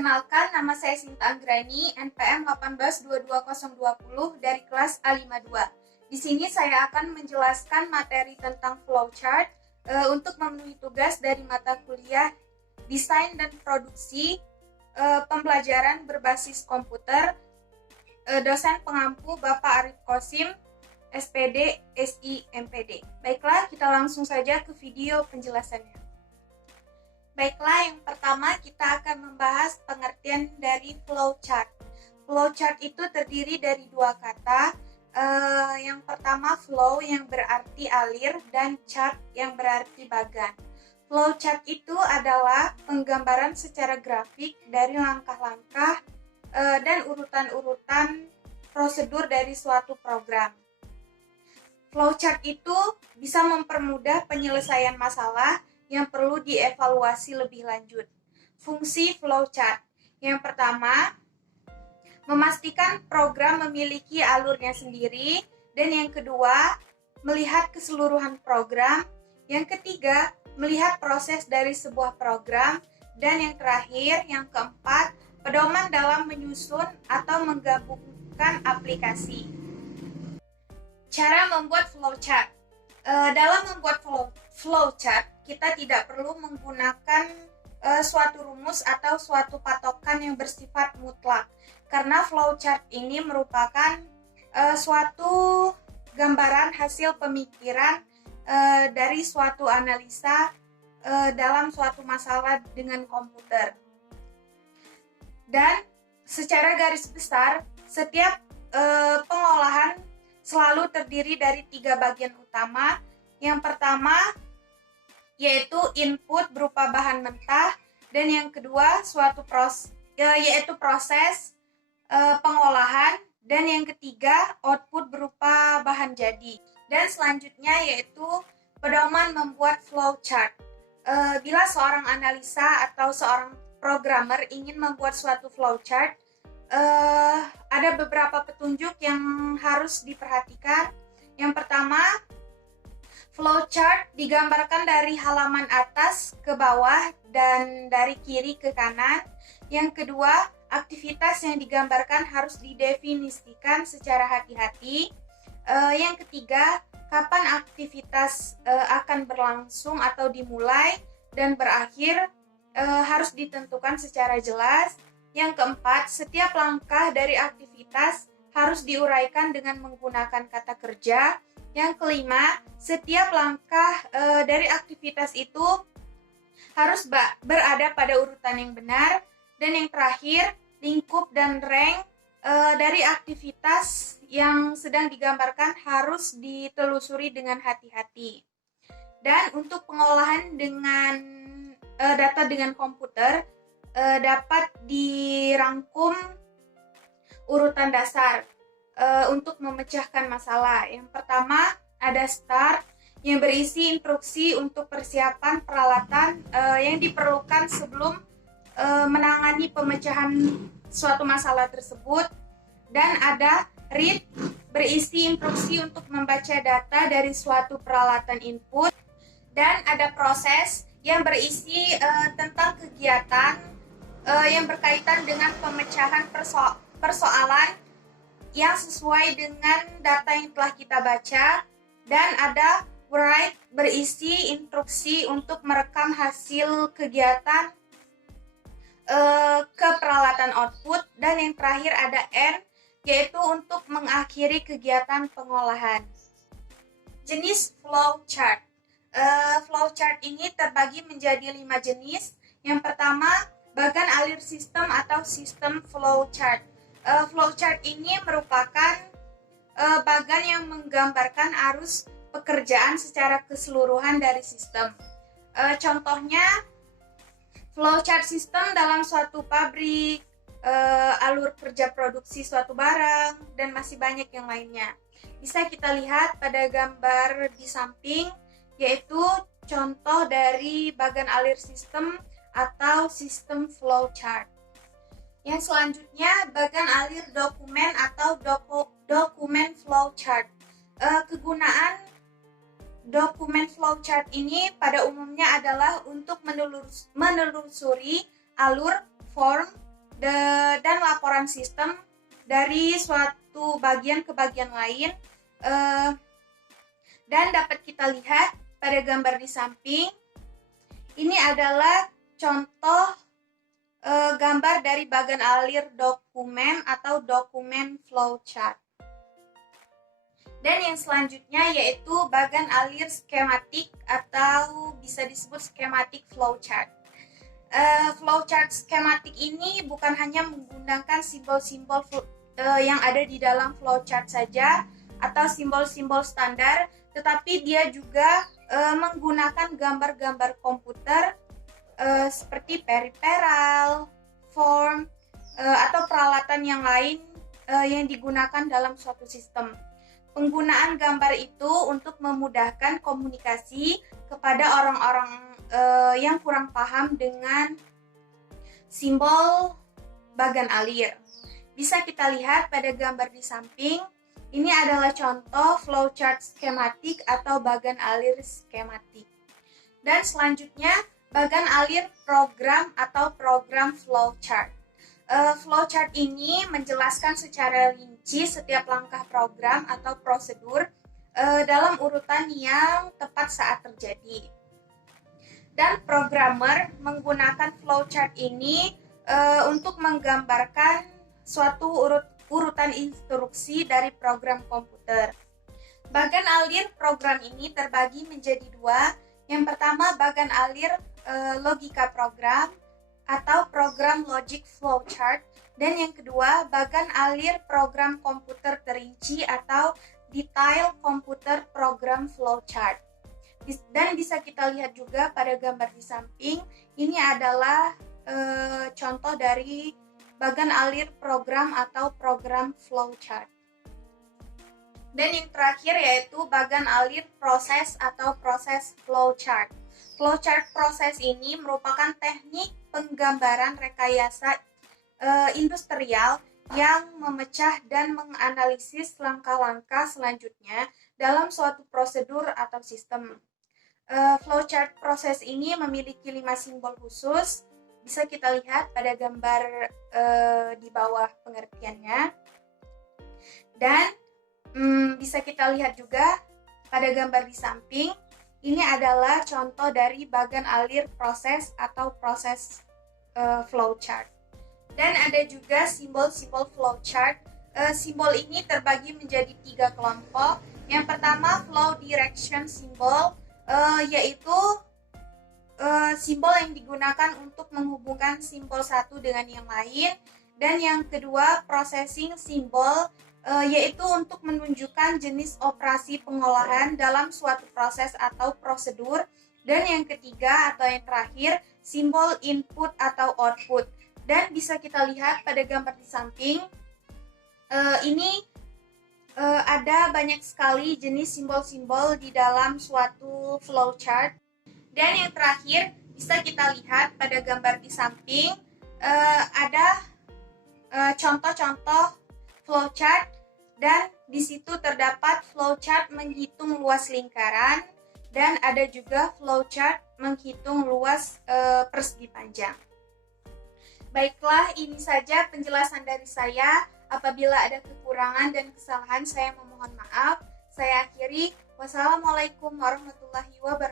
Perkenalkan, nama saya Sinta Anggrani, NPM 1822020 dari kelas A52. Di sini saya akan menjelaskan materi tentang flowchart untuk memenuhi tugas dari mata kuliah Desain dan Produksi Pembelajaran Berbasis Komputer, dosen pengampu Bapak Arif Kosim, SPD, SI, MPD. Baiklah, kita langsung saja ke video penjelasannya. Baiklah, yang pertama kita akan membahas pengertian dari flowchart. Flowchart itu terdiri dari dua kata. Yang pertama flow yang berarti alir dan chart yang berarti bagan. Flowchart itu adalah penggambaran secara grafik dari langkah-langkah dan urutan-urutan prosedur dari suatu program. Flowchart itu bisa mempermudah penyelesaian masalah yang perlu dievaluasi lebih lanjut. Fungsi flowchart. Yang pertama, memastikan program memiliki alurnya sendiri. Dan yang kedua, melihat keseluruhan program. Yang ketiga, melihat proses dari sebuah program. Dan yang terakhir, yang keempat, pedoman dalam menyusun atau menggabungkan aplikasi. Cara membuat flowchart. Dalam membuat flowchart, kita tidak perlu menggunakan suatu rumus atau suatu patokan yang bersifat mutlak, karena flowchart ini merupakan suatu gambaran hasil pemikiran dari suatu analisa dalam suatu masalah dengan komputer. Dan secara garis besar, setiap pengolahan selalu terdiri dari 3 bagian utama. Yang pertama yaitu input berupa bahan mentah, dan yang kedua yaitu proses pengolahan, dan yang ketiga output berupa bahan jadi. Dan selanjutnya yaitu pedoman membuat flowchart. Bila seorang analisa atau seorang programmer ingin membuat suatu flowchart, ada beberapa petunjuk yang harus diperhatikan. Yang pertama, flowchart digambarkan dari halaman atas ke bawah dan dari kiri ke kanan. Yang kedua, aktivitas yang digambarkan harus didefinisikan secara hati-hati. Yang ketiga, kapan aktivitas akan berlangsung atau dimulai dan berakhir harus ditentukan secara jelas. Yang keempat, setiap langkah dari aktivitas harus diuraikan dengan menggunakan kata kerja. Yang kelima, setiap langkah dari aktivitas itu harus berada pada urutan yang benar. Dan yang terakhir, lingkup dan rank dari aktivitas yang sedang digambarkan harus ditelusuri dengan hati-hati. Dan untuk pengolahan dengan data dengan komputer dapat dirangkum urutan dasar untuk memecahkan masalah. Yang pertama, ada start yang berisi instruksi untuk persiapan peralatan yang diperlukan sebelum menangani pemecahan suatu masalah tersebut. Dan ada read berisi instruksi untuk membaca data dari suatu peralatan input. Dan ada proses yang berisi tentang kegiatan yang berkaitan dengan pemecahan persoalan yang sesuai dengan data yang telah kita baca. Dan ada write berisi instruksi untuk merekam hasil kegiatan ke peralatan output. Dan yang terakhir ada end, yaitu untuk mengakhiri kegiatan pengolahan. Jenis flowchart. Flowchart ini terbagi menjadi 5 jenis. Yang pertama, bagan alir sistem atau sistem flowchart. Flowchart ini merupakan bagan yang menggambarkan arus pekerjaan secara keseluruhan dari sistem. Contohnya, flowchart sistem dalam suatu pabrik, alur kerja produksi suatu barang, dan masih banyak yang lainnya. Bisa kita lihat pada gambar di samping, yaitu contoh dari bagan alir sistem atau sistem flowchart. Yang selanjutnya, bagan alir dokumen atau dokumen flowchart. Kegunaan dokumen flowchart ini pada umumnya adalah untuk menelusuri alur, form, dan laporan sistem dari suatu bagian ke bagian lain. Dan dapat kita lihat pada gambar di samping, ini adalah contoh gambar dari bagan alir dokumen atau dokumen flowchart. Dan yang selanjutnya yaitu bagan alir skematik atau bisa disebut skematik flowchart. Flowchart skematik ini bukan hanya menggunakan simbol-simbol yang ada di dalam flowchart saja atau simbol-simbol standar, tetapi dia juga menggunakan gambar-gambar komputer seperti periferal, form, atau peralatan yang lain yang digunakan dalam suatu sistem. Penggunaan gambar itu untuk memudahkan komunikasi kepada orang-orang yang kurang paham dengan simbol bagan alir. Bisa kita lihat pada gambar di samping, ini adalah contoh flowchart skematik atau bagan alir skematik. Dan selanjutnya, bagan alir program atau program flowchart. Flowchart ini menjelaskan secara rinci setiap langkah program atau prosedur dalam urutan yang tepat saat terjadi. Dan programmer menggunakan flowchart ini untuk menggambarkan suatu urutan instruksi dari program komputer. Bagan alir program ini terbagi menjadi dua. Yang pertama, bagan alir logika program atau program logic flowchart, dan yang kedua, bagan alir program komputer terinci atau detail komputer program flowchart. Dan bisa kita lihat juga pada gambar di samping, ini adalah contoh dari bagan alir program atau program flowchart. Dan yang terakhir yaitu bagan alir proses atau proses flowchart. Flowchart proses ini merupakan teknik penggambaran rekayasa industrial yang memecah dan menganalisis langkah-langkah selanjutnya dalam suatu prosedur atau sistem. Flowchart proses ini memiliki 5 simbol khusus. Bisa kita lihat pada gambar di bawah pengertiannya. Dan bisa kita lihat juga pada gambar di samping, ini adalah contoh dari bagan alir proses atau proses flowchart. Dan ada juga simbol-simbol flowchart. Simbol ini terbagi menjadi 3 kelompok. Yang pertama, flow direction symbol, yaitu simbol yang digunakan untuk menghubungkan simbol satu dengan yang lain. Dan yang kedua, processing symbol, yaitu untuk menunjukkan jenis operasi pengolahan dalam suatu proses atau prosedur. Dan yang ketiga atau yang terakhir, simbol input atau output. Dan bisa kita lihat pada gambar di samping, ini ada banyak sekali jenis simbol-simbol di dalam suatu flowchart. Dan yang terakhir, bisa kita lihat pada gambar di samping, ada contoh-contoh flowchart, dan di situ terdapat flowchart menghitung luas lingkaran, dan ada juga flowchart menghitung luas persegi panjang. Baiklah, ini saja penjelasan dari saya. Apabila ada kekurangan dan kesalahan, saya memohon maaf. Saya akhiri. Wassalamualaikum warahmatullahi wabarakatuh.